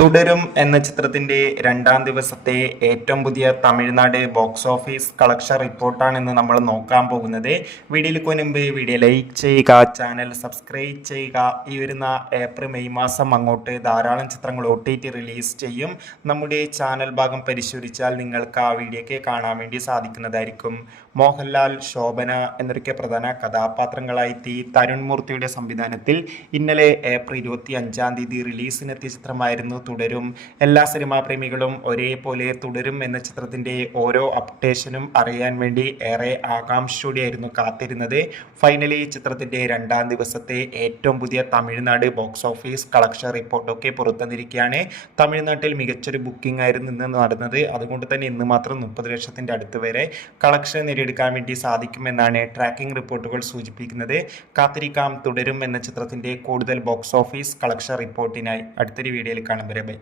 തുടരും എന്ന ചിത്രത്തിന്റെ രണ്ടാം ദിവസത്തെ ഏറ്റവും പുതിയ തമിഴ്നാട് ബോക്സ് ഓഫീസ് കളക്ഷൻ റിപ്പോർട്ടാണ് ഇന്ന് നമ്മൾ നോക്കാൻ പോകുന്നത്. വീഡിയോയിൽ മുൻപ് വീഡിയോ ലൈക്ക് ചെയ്യുക, ചാനൽ സബ്സ്ക്രൈബ് ചെയ്യുക. ഈ വരുന്ന ഏപ്രിൽ മെയ് മാസം അങ്ങോട്ട് ധാരാളം ചിത്രങ്ങൾ OTT റിലീസ് ചെയ്യും. നമ്മുടെ ചാനൽ ഭാഗം പരിശോധിച്ചാൽ നിങ്ങൾക്ക് ആ വീഡിയോയ്ക്ക് കാണാൻ വേണ്ടി സാധിക്കുന്നതായിരിക്കും. മോഹൻലാൽ, ശോഭന എന്നൊക്കെ പ്രധാന കഥാപാത്രങ്ങളായി തരുൺ മൂർത്തിയുടെ സംവിധാനത്തിൽ ഇന്നലെ ഏപ്രിൽ 25 റിലീസിനെത്തിയ ചിത്രമായിരുന്നു തുടരും. എല്ലാ സിനിമാ പ്രേമികളും ഒരേപോലെ തുടരും എന്ന ചിത്രത്തിന്റെ ഓരോ അപ്ഡേഷനും അറിയാൻ വേണ്ടി ഏറെ ആകാംക്ഷയോടെയായിരുന്നു കാത്തിരുന്നത്. ഫൈനലി ചിത്രത്തിന്റെ രണ്ടാം ദിവസത്തെ ഏറ്റവും പുതിയ തമിഴ്നാട് ബോക്സ് ഓഫീസ് കളക്ഷൻ റിപ്പോർട്ടൊക്കെ പുറത്തുവന്നിരിക്കുകയാണ്. തമിഴ്നാട്ടിൽ മികച്ചൊരു ബുക്കിംഗ് ആയിരുന്നു ഇന്ന് നടന്നത്. അതുകൊണ്ട് തന്നെ ഇന്ന് മാത്രം 30 ലക്ഷത്തിന്റെ അടുത്ത് വരെ കളക്ഷൻ നേടിയെടുക്കാൻ വേണ്ടി സാധിക്കുമെന്നാണ് ട്രാക്കിംഗ് റിപ്പോർട്ടുകൾ സൂചിപ്പിക്കുന്നത്. കാത്തിരിക്കാം തുടരും എന്ന ചിത്രത്തിന്റെ കൂടുതൽ ബോക്സ് ഓഫീസ് കളക്ഷൻ റിപ്പോർട്ടിനായി. അടുത്തൊരു വീഡിയോയിൽ കാണാം. ബൈ.